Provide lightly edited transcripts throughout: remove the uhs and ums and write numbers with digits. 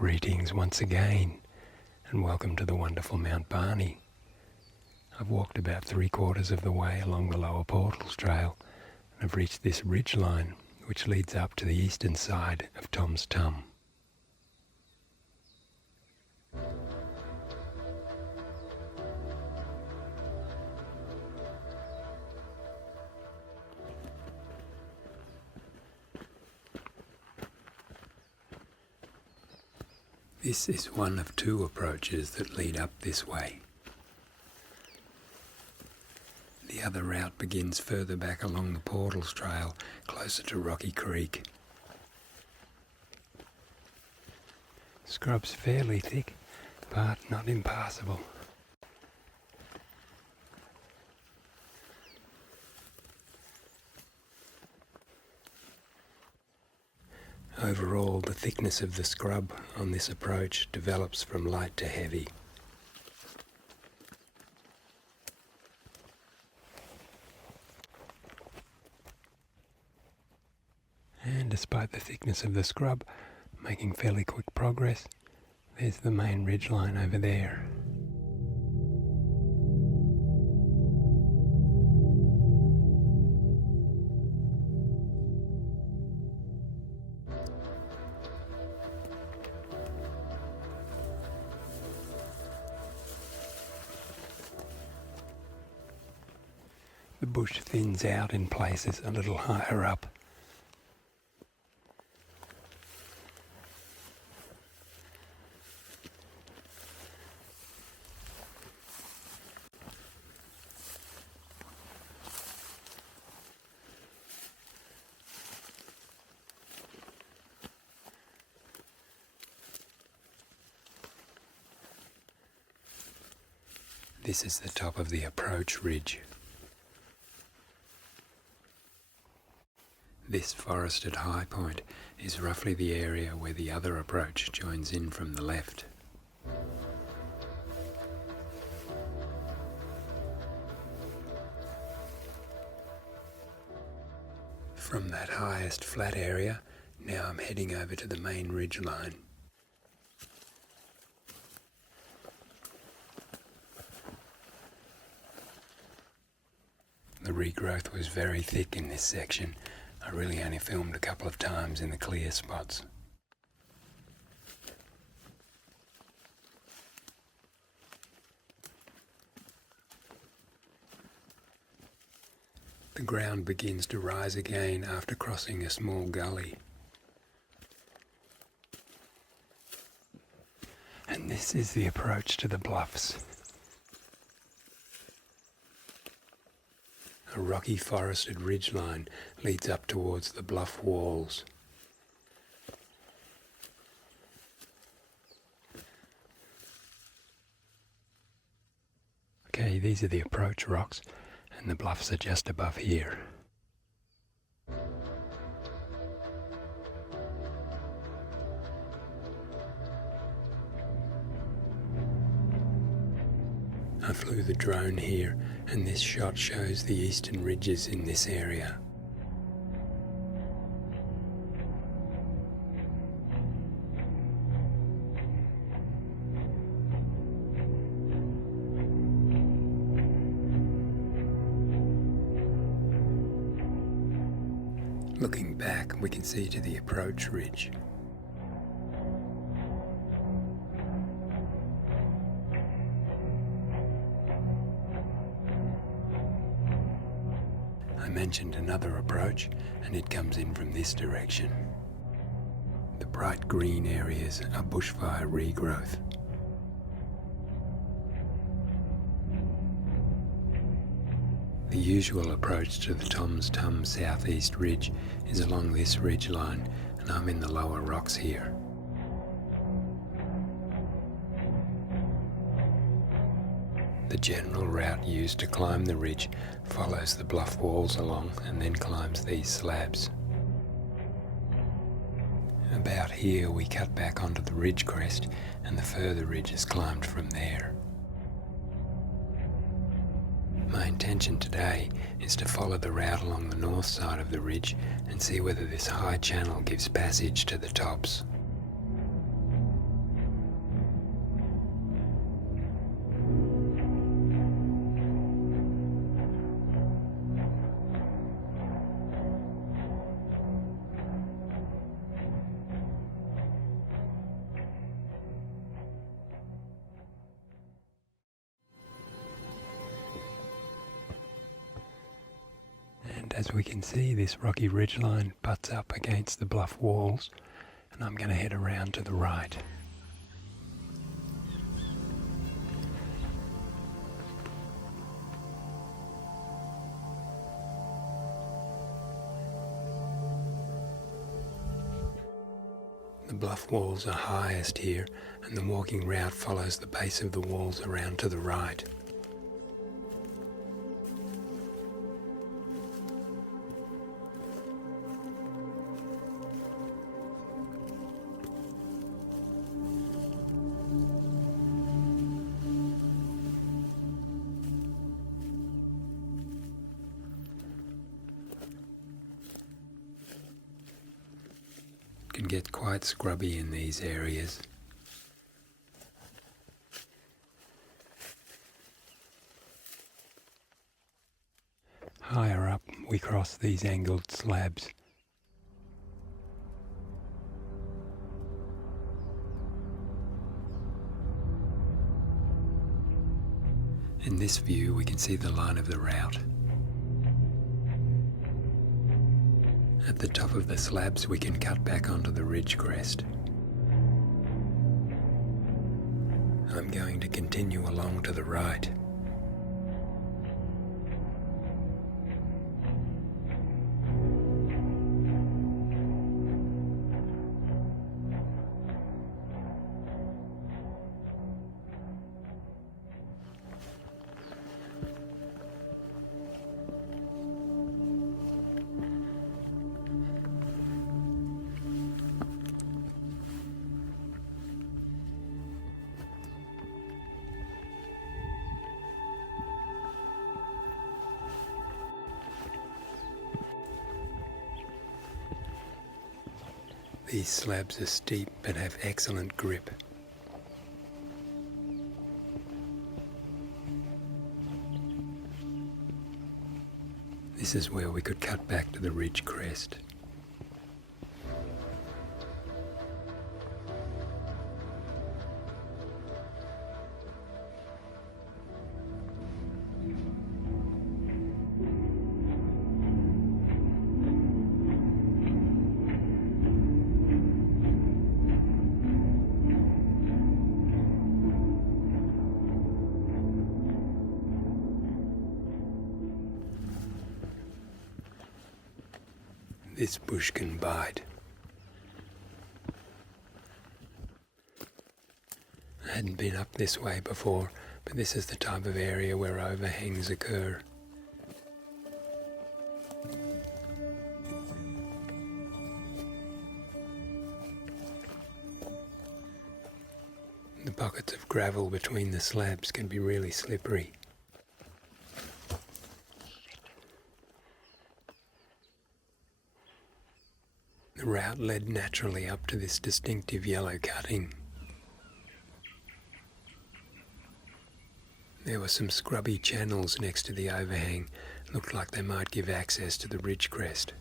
Greetings once again, and welcome to the wonderful Mt Barney. I've walked about 3/4 of the way along the lower portals trail, and I've reached this ridge line which leads up to the eastern side of Toms Tum. This is one of two approaches that lead up this way. The other route begins further back along the portals trail, closer to Rocky Creek. Scrub's fairly thick, but not impassable. Overall, the thickness of the scrub on this approach develops from light to heavy. And despite the thickness of the scrub, making fairly quick progress, there's the main ridgeline over there. The bush thins out in places a little higher up. This is the top of the approach ridge. This forested high point is roughly the area where the other approach joins in from the left. From that highest flat area, now I'm heading over to the main ridge line. The regrowth was very thick in this section. I really only filmed a couple of times in the clear spots. The ground begins to rise again after crossing a small gully. And this is the approach to the bluffs. A rocky forested ridgeline leads up towards the bluff walls. Okay, these are the approach rocks, and the bluffs are just above here. I flew the drone here, and this shot shows the eastern ridges in this area. Looking back, we can see to the approach ridge. I mentioned another approach, and it comes in from this direction. The bright green areas are bushfire regrowth. The usual approach to the Toms Tum southeast ridge is along this ridge line, and I'm in the lower rocks here. The general route used to climb the ridge follows the bluff walls along and then climbs these slabs. About here we cut back onto the ridge crest, and the further ridge is climbed from there. My intention today is to follow the route along the north side of the ridge and see whether this high channel gives passage to the tops. And as we can see, this rocky ridgeline butts up against the bluff walls, and I'm going to head around to the right. The bluff walls are highest here, and the walking route follows the base of the walls around to the right. Can get quite scrubby in these areas. Higher up, we cross these angled slabs. In this view, we can see the line of the route. At the top of the slabs, we can cut back onto the ridge crest. I'm going to continue along to the right. These slabs are steep but have excellent grip. This is where we could cut back to the ridge crest. This bush can bite. I hadn't been up this way before, but this is the type of area where overhangs occur. The pockets of gravel between the slabs can be really slippery. The route led naturally up to this distinctive yellow cutting. There were some scrubby channels next to the overhang. Looked like they might give access to the ridge crest.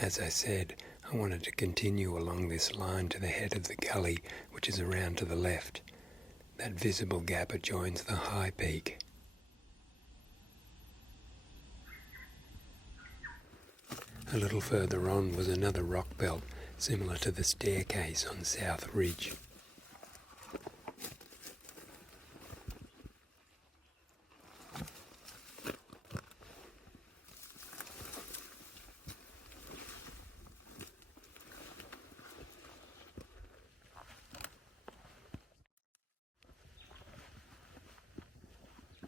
As I said, I wanted to continue along this line to the head of the gully, which is around to the left. That visible gap adjoins the high peak. A little further on was another rock belt, similar to the staircase on South Ridge.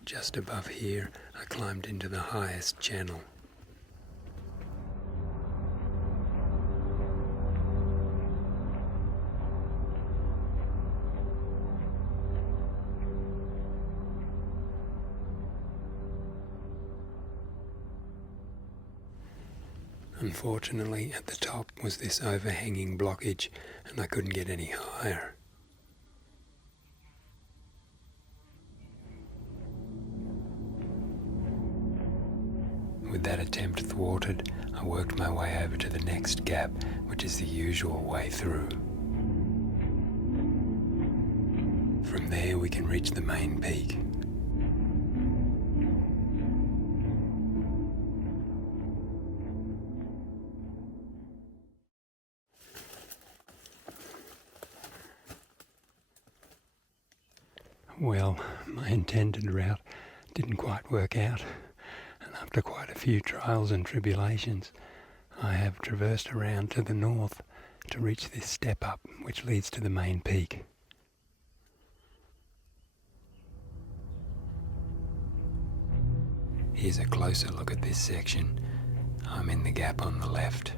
Just above here, I climbed into the highest channel. Unfortunately, at the top was this overhanging blockage, and I couldn't get any higher. With that attempt thwarted, I worked my way over to the next gap, which is the usual way through. From there we can reach the main peak. Well, my intended route didn't quite work out, and after quite a few trials and tribulations, I have traversed around to the north to reach this step up, which leads to the main peak. Here's a closer look at this section. I'm in the gap on the left.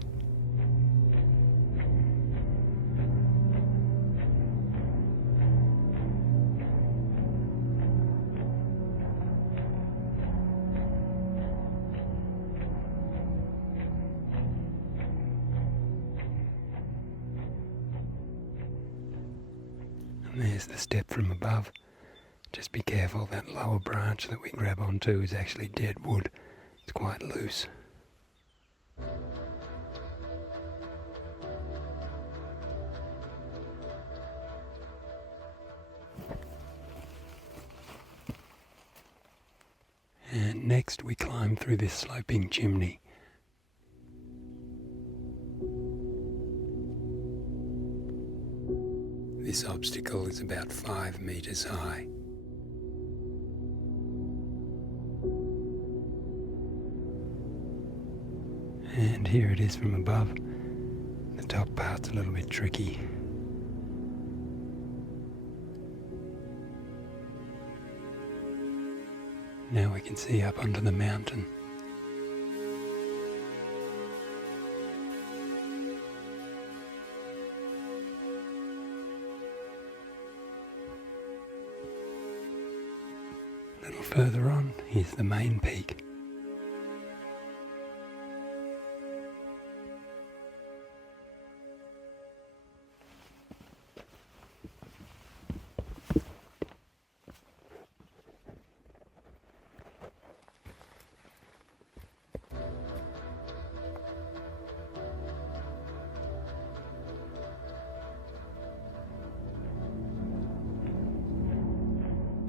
And there's the step from above. Just be careful, that lower branch that we grab onto is actually dead wood. It's quite loose. And next we climb through this sloping chimney. This obstacle is about 5 meters high. And here it is from above. The top part's a little bit tricky. Now we can see up onto the mountain. A little further on, here's the main peak.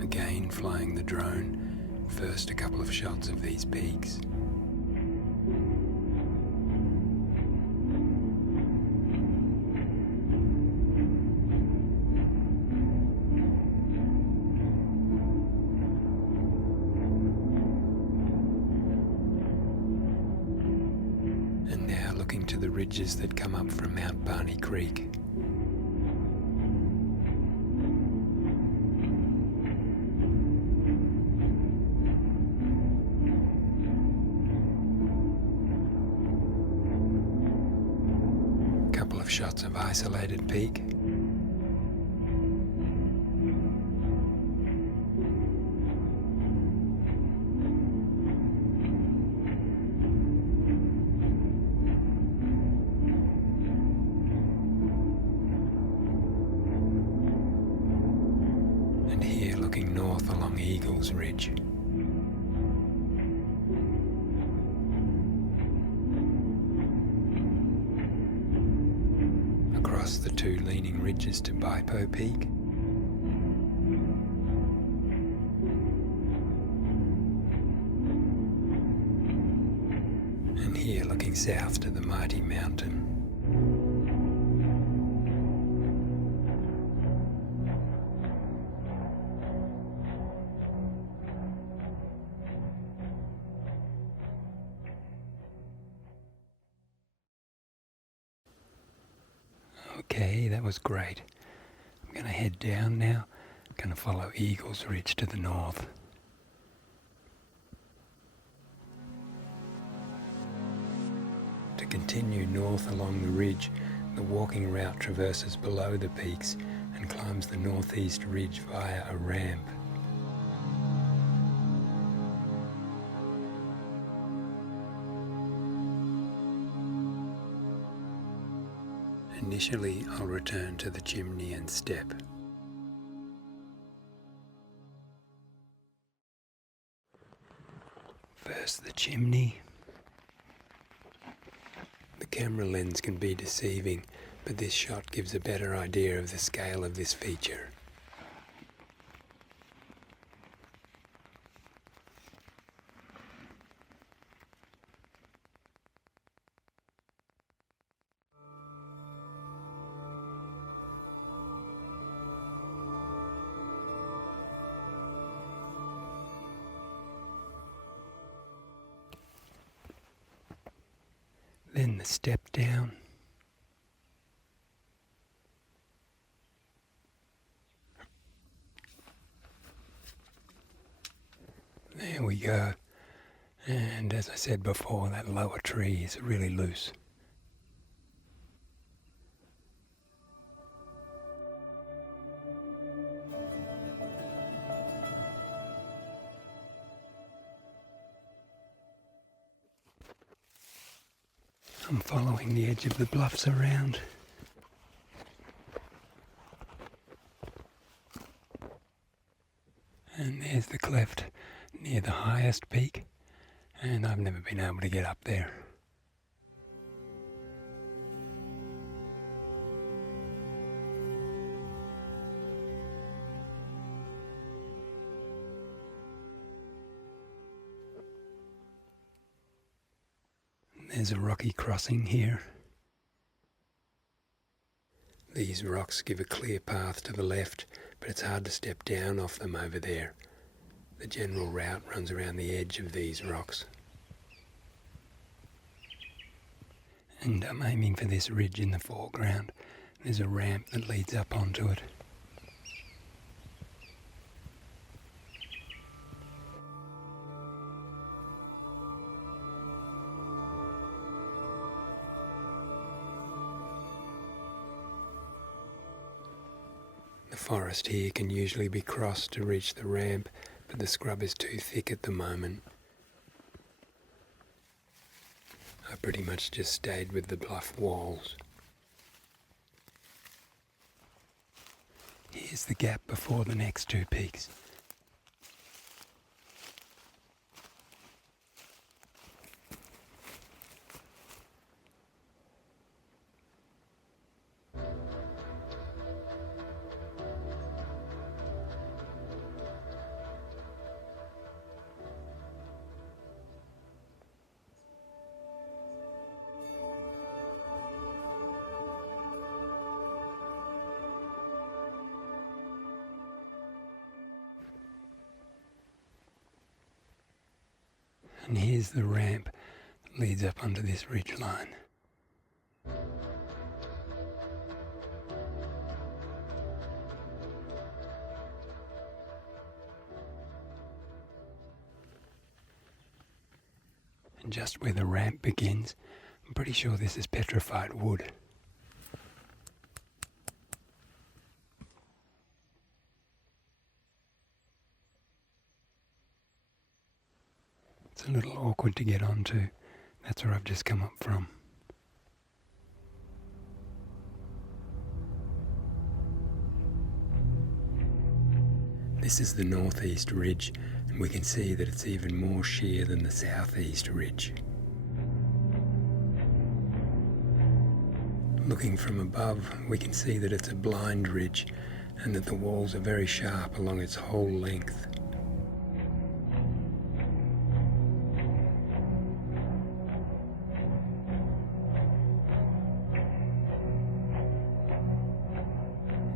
Again flying the drone, first a couple of shots of these peaks. And now looking to the ridges that come up from Mt Barney Creek. Couple of shots of isolated peak. And here looking north along Eagles Ridge. Across the two leaning ridges to Bipo Peak. And here looking south to the mighty mountain. Okay, that was great. I'm going to head down now. I'm going to follow Eagles Ridge to the north. To continue north along the ridge, the walking route traverses below the peaks and climbs the northeast ridge via a ramp. Initially, I'll return to the chimney and step. First the chimney, camera lens can be deceiving, but this shot gives a better idea of the scale of this feature. Then the step down. There we go. And as I said before, that lower tree is really loose. I'm following the edge of the bluffs around. And there's the cleft near the highest peak, and I've never been able to get up there. There's a rocky crossing here. These rocks give a clear path to the left, but it's hard to step down off them over there. The general route runs around the edge of these rocks. And I'm aiming for this ridge in the foreground. There's a ramp that leads up onto it. The forest here can usually be crossed to reach the ramp, but the scrub is too thick at the moment. I pretty much just stayed with the bluff walls. Here's the gap before the next two peaks. And here's the ramp that leads up onto this ridge line. And just where the ramp begins, I'm pretty sure this is petrified wood. It's a little awkward to get onto. That's where I've just come up from. This is the northeast ridge, and we can see that it's even more sheer than the southeast ridge. Looking from above, we can see that it's a blind ridge and that the walls are very sharp along its whole length.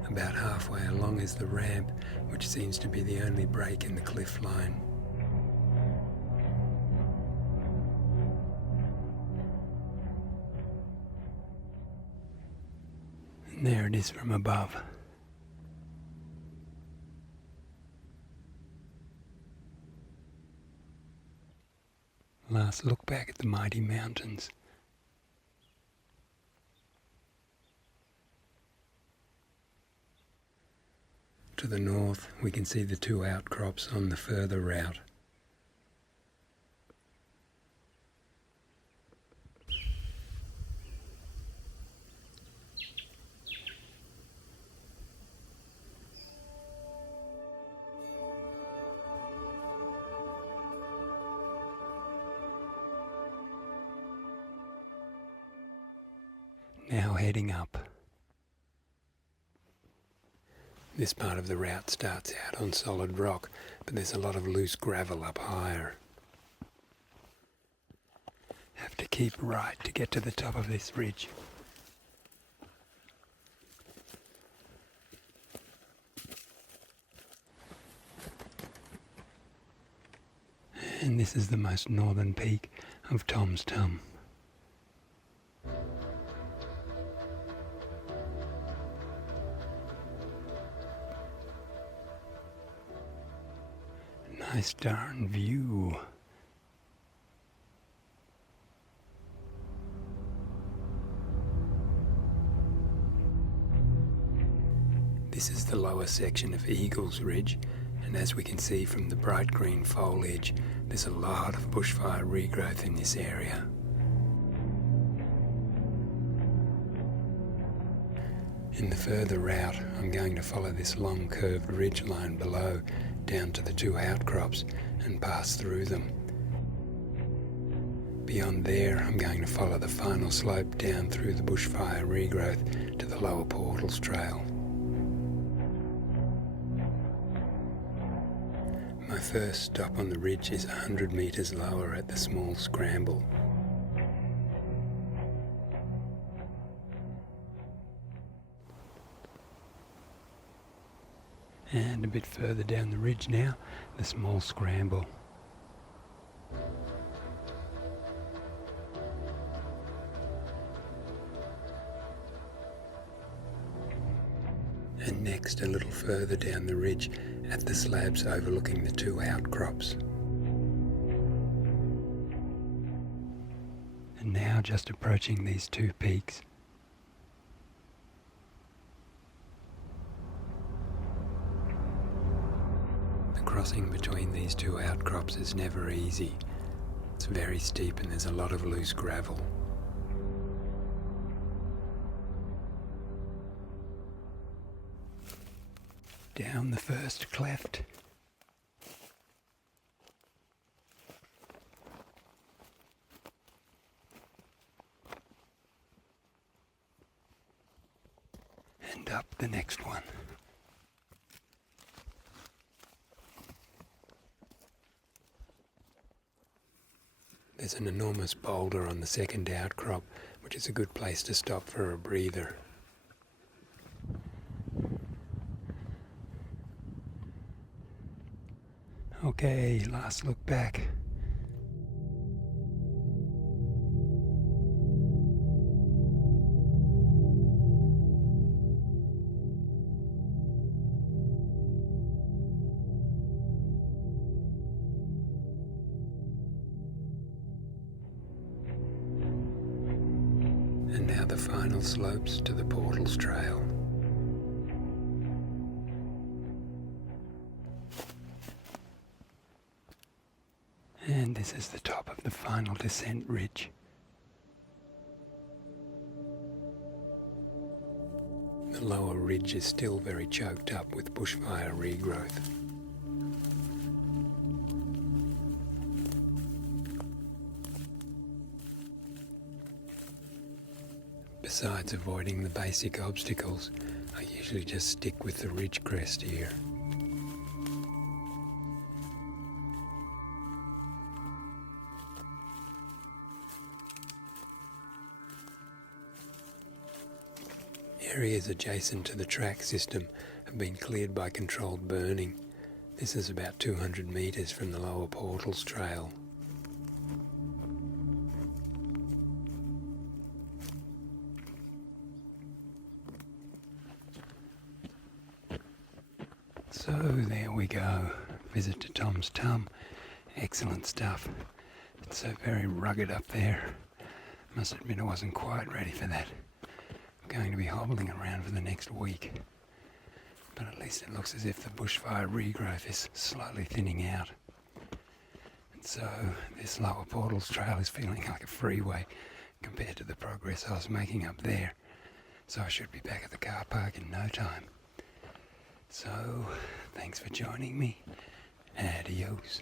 About halfway along is the ramp, which seems to be the only break in the cliff line. And there it is from above. Last look back at the mighty mountains. To the north, we can see the two outcrops on the further route. Now heading up. This part of the route starts out on solid rock, but there's a lot of loose gravel up higher. Have to keep right to get to the top of this ridge. And this is the most northern peak of Toms Tum. Nice darn view. This is the lower section of Eagle's Ridge, and as we can see from the bright green foliage, there's a lot of bushfire regrowth in this area. In the further route, I'm going to follow this long curved ridge line below down to the two outcrops and pass through them. Beyond there, I'm going to follow the final slope down through the bushfire regrowth to the lower portals trail. My first stop on the ridge is 100 metres lower at the small scramble. And a bit further down the ridge now, the small scramble. And next, a little further down the ridge at the slabs overlooking the two outcrops. And now just approaching these two peaks. The crossing between these two outcrops is never easy. It's very steep and there's a lot of loose gravel. Down the first cleft. And up the next one. There's an enormous boulder on the second outcrop, which is a good place to stop for a breather. Okay, last look back. And now the final slopes to the portals trail. And this is the top of the final descent ridge. The lower ridge is still very choked up with bushfire regrowth. Besides avoiding the basic obstacles, I usually just stick with the ridge crest here. Areas adjacent to the track system have been cleared by controlled burning. This is about 200 metres from the lower portals trail. So there we go, visit to Toms Tum, excellent stuff. It's so very rugged up there, must admit I wasn't quite ready for that. I'm going to be hobbling around for the next week, but at least it looks as if the bushfire regrowth is slowly thinning out. And so this lower portals trail is feeling like a freeway compared to the progress I was making up there, so I should be back at the car park in no time. So, thanks for joining me. Adios.